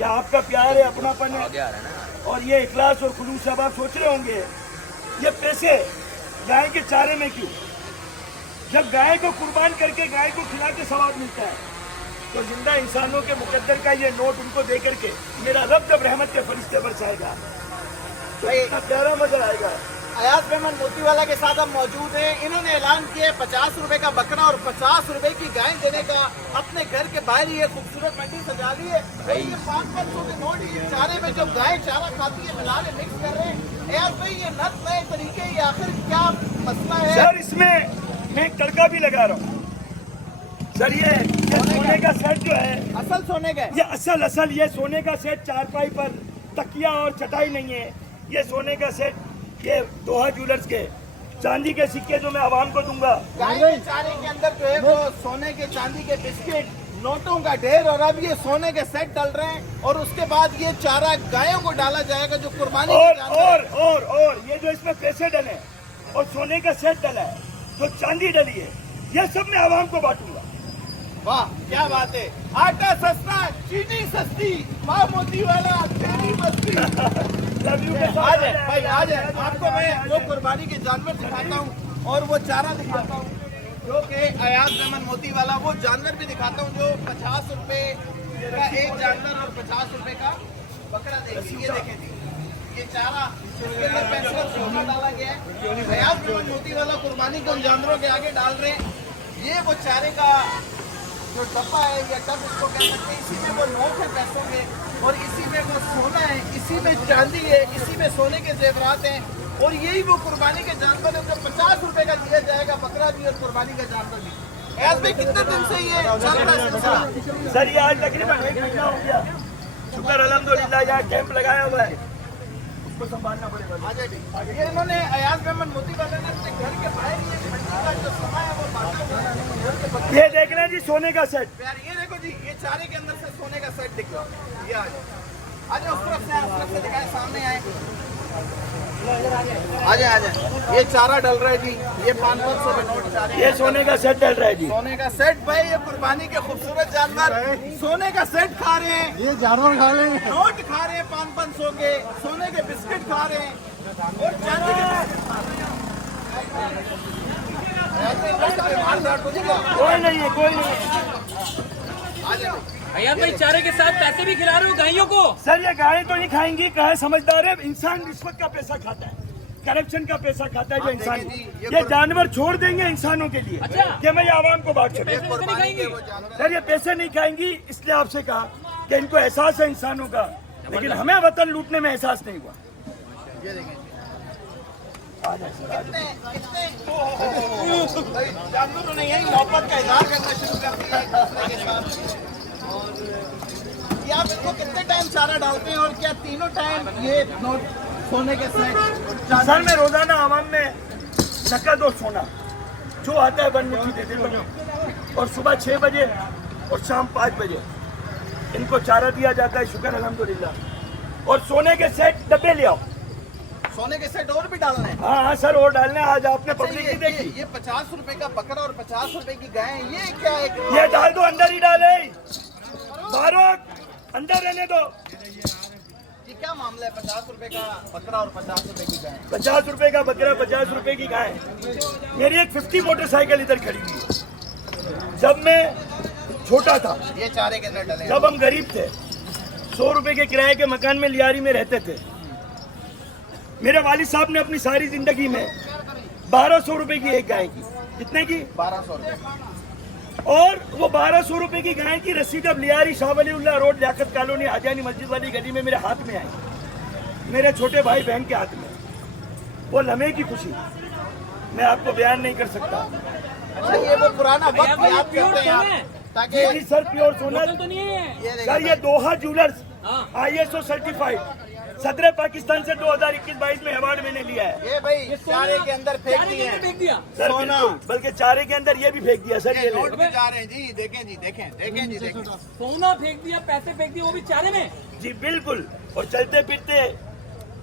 ये आपका प्यार है, अपनापन है, और ये इखलास और खुलूस। अब आप सोच रहे होंगे ये पैसे गाय के चारे में क्यों? जब गाय को कुर्बान करके गाय को खिला के सवाब मिलता है, तो जिंदा इंसानों के मुकद्दर का ये नोट उनको दे करके मेरा रब जब रहमत के फरिश्ते बरसाएगा तो इतना प्यारा मजा आएगा। अयाज मेमन मोतीवाला के साथ हम मौजूद हैं। इन्होंने ऐलान किया 50 रुपए का बकरा और 50 रुपए की गाय देने का। अपने घर के बाहर ये खूबसूरत मंडी सजा ली है। ये 500 के नोट ये चारे में जो गाय चारा खाती है मिला के मिक्स कर रहे हैं। अयाज भाई ये नए तरीके, ये आखिर क्या मसला है? सर इसमें मैं तड़का भी लगा रहा हूँ सर। ये सोने का सेट जो है, असल सोने का है। ये असल ये सोने का सेट, चारपाई पर तकिया और चटाई नहीं है, ये सोने का सेट। ये दोहा ज्वेलर्स के चांदी के सिक्के जो मैं आवाम को दूंगा। गाय के चारे के अंदर जो है वो सोने के चांदी के बिस्किट, नोटों का ढेर, और अब ये सोने के सेट डल रहे हैं। और उसके बाद ये चारा गायों को डाला जाएगा जो कुर्बानी और ये जो इसमें पैसे डले और सोने का सेट डला है, जो चांदी डली है, ये सब मैं आवाम को बांटूंगा। वाह क्या बात है। आटा सस्ता, चीनी सस्ती, माँ मोतीवाला तेरी मस्ती। आ जाए भाई, आ जाए। आपको मैं वो कुर्बानी के जानवर दिखाता हूँ और वो चारा दिखाता हूँ जो कि अयाज मेमन मोतीवाला, वो जानवर भी दिखाता हूँ जो 50 रुपए का एक जानवर और 50 रुपए का बकरा देगी। ये देखें जी, ये चारा, इसके अंदर पैसा सोना डाला गया है। अयाज मेमन मोतीवाला कुर्बानी को उन जानवरों के आगे डाल रहे हैं। ये वो चारे का जो डब्बा है या टब इसको कह सकते हैं, इसी में वो नोट है पैसों के, और इसी में वो सोना है, इसी में चांदी है, इसी में सोने के जेवरात हैं। और यही वो कुर्बानी के जानवर है जो 50 रुपए का दिया जाएगा, बकरा भी और कुर्बानी का जानवर भी। ऐसे में कितने दिन से ये चल रहा है सिलसिला? सर ये आज तकरीबन 1 महीना हो गया। शुक्र अल्हम्दुलिल्लाह, यहाँ कैंप लगाया हुआ है, उसको संभालना पड़ेगा। ये इन्होंने अयाज मेमन मोतीवाला ने अपने घर के बाहर ये मंडी का जो समय है वो बांटा हुआ है। ये देख रहे हैं जी सोने का सेट। यार ये देखो जी, ये चारे के अंदर से सोने का सेट दिख रहा है। ये आज उस तरफ से दिखाए, सामने आए, आ जाए। ये चारा डल रहा है जी, ये 500 के नोट चारे, ये सोने का सेट डल रहा है जी। सोने का सेट भाई। ये कुर्बानी के खूबसूरत जानवर सोने का सेट खा रहे हैं, ये जानवर खा रहे हैं, नोट खा रहे हैं 500 के, सोने के बिस्किट खा रहे हैं और चांदी के बिस्किट खा रहे हैं। कोई नहीं है, कोई नहीं। अयाज भाई चारे के साथ पैसे भी खिला रहे हो गायों को? सर ये गाय तो नहीं खाएंगी, कहे समझदार है। इंसान रिश्वत का पैसा खाता है, करप्शन का पैसा खाता है जो इंसान। ये जानवर छोड़ देंगे इंसानों के लिए कि मैं ये आवाम को बांट सकूं। सर ये पैसे नहीं खाएंगी, इसलिए आपसे कहा कि इनको एहसास है इंसानों का, लेकिन हमें वतन लूटने में एहसास नहीं हुआ। जानवरों ने यही मोहब्बत का इजहार करना शुरू कर दिया है एक दूसरे के साथ। और ये आप इनको कितने टाइम चारा डालते हैं और क्या तीनों टाइम ये नोट सोने के सेट? सर मैं रोजाना आवाम में नकद और सोना जो आता है बनमुखी दे देता हूं, और सुबह 6 बजे और शाम 5 बजे इनको चारा दिया जाता है। शुक्र अल्हम्दुलिल्लाह। और सोने के सेट डब्बे ले आओ। सोने के सेट और भी डालना है? हाँ सर, और डालने। आज आपने पब्लिक की देखी, ये 50 रुपए का बकरा और 50 रुपए की गाय, ये क्या है? ये डाल दो, अंदर ही डाले, बाहर अंदर रहने दो। ये क्या मामला है? 50 रुपए का बकरा और 50 रुपए की गाय। 50 रुपए का बकरा, 50 रुपए की गाय। मेरी एक 50 मोटरसाइकिल इधर खड़ी हुई है। जब मैं छोटा था, ये चारे के अंदर डले, जब हम गरीब थे, 100 रुपए के किराए के मकान में लियारी में रहते थे, मेरे वालिद साहब ने अपनी सारी जिंदगी में 1200 रुपए की एक गाय की। कितने की? 1200 रुपए। और वो 1200 रुपए की गाय की रसीद अब लियारी शाह वलीउल्लाह रोड, लियाकत कॉलोनी, हाजानी मस्जिद वाली गली में मेरे हाथ में आई, मेरे छोटे भाई बहन के हाथ में। वो लम्हे की खुशी मैं आपको बयान नहीं कर सकता। अच्छा, ये वो पुराना वक्त याद करते हैं आप, ताकि जी सर, प्योर सोना तो नहीं है सर। ये दोहा ज्वेलर्स ISO सर्टिफाइड सदर पाकिस्तान से 2021-22 में अवार्ड मैंने लिया है। ये भाई चारे के अंदर फेंक दिए हैं। फेंक दिया सर, बिल्कुल, बल्कि चारे के अंदर ये भी फेंक दिया सर। ये नोट भी जा रहे हैं जी, देखें जी, देखें। सोना फेंक दिया, पैसे फेंक दिए, वो भी चारे में। जी बिल्कुल। और चलते फिरते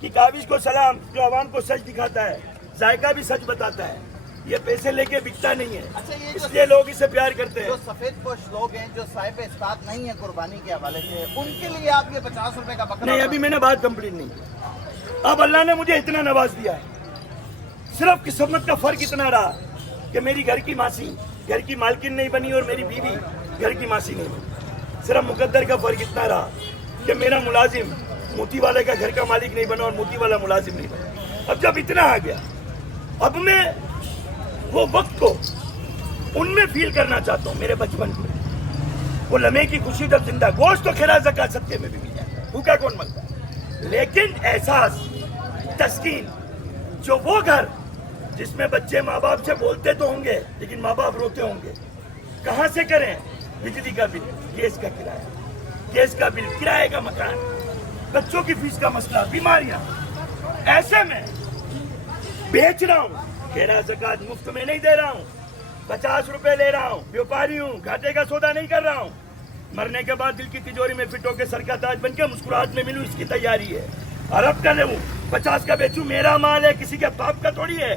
की काबिज को सलाम, जो आवाम को सच दिखाता है, जायका भी सच बताता है। ये पैसे लेके बिकता नहीं है। अच्छा, ये इसलिए लोग इसे प्यार करते जो हैं। सफेद पोश लोग हैं जो साहिब इस्तात नहीं है कुर्बानी के हवाले से, उनके लिए आप ये 50 रुपए का बकरा नहीं, अभी मैंने बात कंप्लीट नहीं की। अब अल्लाह ने मुझे इतना नवाज दिया है, सिर्फ किस्मत का फर्क इतना रहा कि मेरी घर की मासी घर की मालकिन नहीं बनी और मेरी बीवी घर की मासी नहीं बनी। सिर्फ मुकद्दर का फर्क इतना रहा कि मेरा मुलाजिम मोती वाले का घर का मालिक नहीं बना और मोती वाला मुलाजिम नहीं बना। अब जब इतना आ गया, अब मैं वो वक्त को उनमें फील करना चाहता हूँ, मेरे बचपन को, वो लम्हे की खुशी जब जिंदा। गोश्त तो खैरा ज़कात सदके में भी मिल जाए, भूखा कौन मरता है, लेकिन एहसास, तस्कीन, जो वो घर जिसमें बच्चे माँ बाप से बोलते तो होंगे लेकिन माँ बाप रोते होंगे, कहाँ से करें? बिजली का बिल, गैस का बिल, किराए का मकान, बच्चों की फीस का मसला, बीमारियां। ऐसे में बेच रहा हूँ, खैरा ज़कात मुफ्त में नहीं दे रहा हूँ, 50 रुपए ले रहा हूँ, व्यापारी हूँ, घाटे का सौदा नहीं कर रहा हूँ। मरने के बाद दिल की तिजोरी में फिट होकर सर का ताज बन के मुस्कुराहट में मिलूं, इसकी तैयारी है। अरब का लूं, 50 का बेचूं, मेरा माल है, किसी के बाप का थोड़ी है।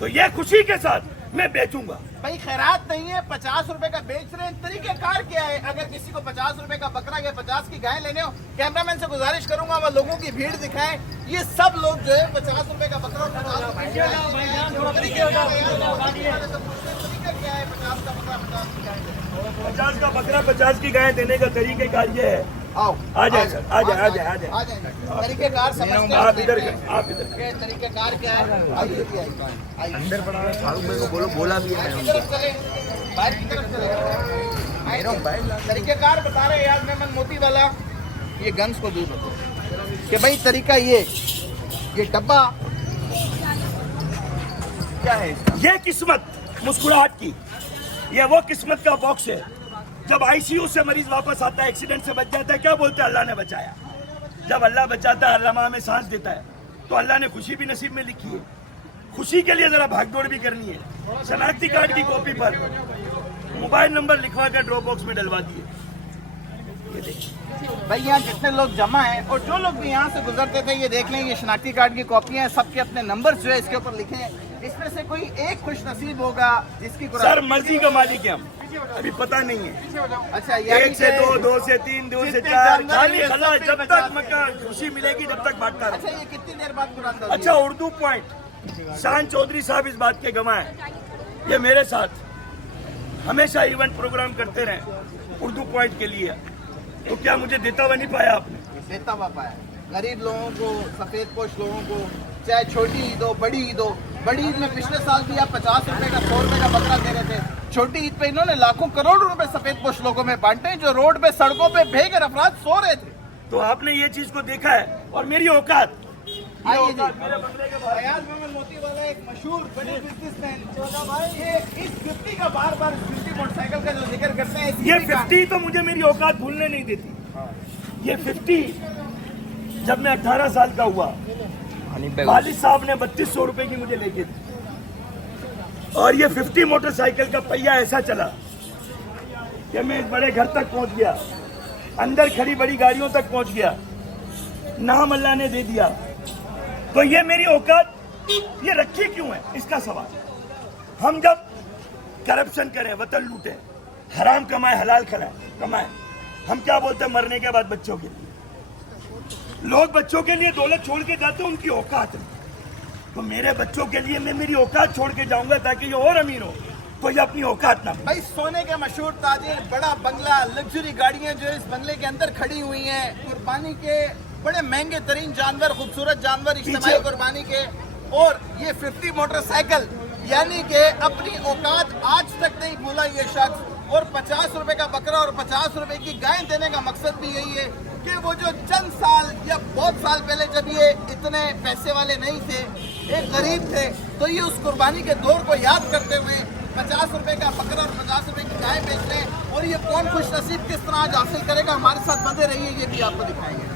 तो ये खुशी के साथ मैं बेचूंगा। भाई खैरात नहीं है, 50 रुपए का बेच रहे हैं, तरीकेकार क्या है? अगर किसी को 50 रुपए का बकरा या 50 की गाय लेने हो, कैमरामैन से गुजारिश करूंगा वो लोगों की भीड़ दिखाएं। ये सब लोग जो है 50 रुपए का बकरा और 50 रुपए क्या है? 50 का बकरा 50 की गाय देने का तरीकेकार ये है। आओ आ जाए सर, आ जाए, आ जाए, आ जाए। आ जाए तरीकेकार समझते हैं आप इधर, आप इधर। के तरीकेकार क्या है? आइए जी, आइए अंदर पड़ा है फारूक भाई को बोलो, बोला भी है की तरफ चले, बाहर की तरफ चले। तरीकेकार बता रहे याद मेमन मोती वाला, ये गन्स को दूर रखो कि भाई तरीका ये डब्बा क्या है इसका? ये किस्मत मुस्कुराहट की, ये वो किस्मत का बॉक्स है। जब आईसीयू से मरीज वापस आता है, एक्सीडेंट से बच जाता है, क्या बोलते हैं? अल्लाह ने बचाया। जब अल्लाह बचाता है, अल्लाह में सांस देता है, तो अल्लाह ने खुशी भी नसीब में लिखी है। खुशी के लिए जरा भागदौड़ भी करनी है। शनाख्ती कार्ड की कॉपी पर मोबाइल नंबर लिखवा कर ड्रॉप बॉक्स में डलवा दिए। ये देखिए भाई यहाँ जितने लोग जमा हैं और जो लोग भी यहाँ से गुजरते थे, ये देख लें, ये शनाख्ती कार्ड की कॉपियाँ हैं, सबके अपने नंबर जो है इसके ऊपर लिखे हैं। इसमें से कोई एक खुश नसीब होगा जिसकी सर मर्जी का मालिक है हम, अभी पता नहीं है। अच्छा, 1 से 2, 2 से 3, 2 से 4, खाली खला, जब तक मकान खुशी मिलेगी जब तक बांटता रहो। अच्छा, ये कितनी देर बाद कुरान? अच्छा, उर्दू पॉइंट, शान चौधरी साहब इस बात के गवाह हैं। ये मेरे साथ हमेशा इवेंट प्रोग्राम करते रहे उर्दू पॉइंट के लिए, तो क्या मुझे देता हुआ नहीं पाया आपने? देता हुआ पाया। गरीब लोगों को, सफेद पोश लोगों को, चाहे छोटी ईद हो, बड़ी ईद हो। बड़ी ईद में पिछले साल भी आप 50 रुपए का, 100 रुपए का बकरा दे रहे थे। छोटी ईद पे इन्होंने लाखों करोड़ों रुपए सफेद पोश लोगों में बांटे, जो रोड पे, सड़कों पे बेघर अफराद सो रहे थे। तो आपने ये चीज को देखा है, और मेरी औकात। आइए जी, फयाज मोहम्मद मोती वाला एक मशहूर बड़े बिजनेसमैन, ये इस 50 का बार 50 मोटरसाइकिल का जो जिक्र करते हैं, ये 50 तो मुझे मेरी औकात भूलने नहीं देती। ये 50 जब मैं 18 साल का हुआ, वालिद साहब ने 3200 रुपए की मुझे लेके दी, और ये 50 मोटरसाइकिल का पहिया ऐसा चला कि मैं इस बड़े घर तक पहुंच गया, अंदर खड़ी बड़ी गाड़ियों तक पहुंच गया, नाम अल्लाह ने दे दिया। तो ये मेरी औकात ये रखी क्यों है, इसका सवाल। हम जब करप्शन करें, वतन लूटे, हराम कमाए, हलाल कमाए, हम क्या बोलते हैं? मरने के बाद बच्चों के लिए, लोग बच्चों के लिए दौलत छोड़ के जाते हैं, उनकी औकात है। तो मेरे बच्चों के लिए मैं मेरी औकात छोड़ के जाऊंगा ताकि ये और अमीर हो, तो ये अपनी औकात ना। भाई सोने के मशहूर ताजिर, बड़ा बंगला, लग्जरी गाड़ियां जो इस बंगले के अंदर खड़ी हुई हैं, कुर्बानी के बड़े महंगे तरीन जानवर, खूबसूरत जानवर इज्तिमाई कुर्बानी के, और ये 50 मोटरसाइकिल, यानी कि अपनी औकात आज तक नहीं भूला ये शख्स। और 50 रुपए का बकरा और 50 रुपए की गाय देने का मकसद भी यही है कि वो जो चंद साल या बहुत साल पहले जब ये इतने पैसे वाले नहीं थे, एक गरीब थे, तो ये उस कुर्बानी के दौर को याद करते हुए 50 रुपए का बकरा और 50 रुपए की गाय बेच लें। और ये कौन खुश नसीब किस तरह आज हासिल करेगा, हमारे साथ बंधे रहिए, ये भी आपको दिखाएंगे।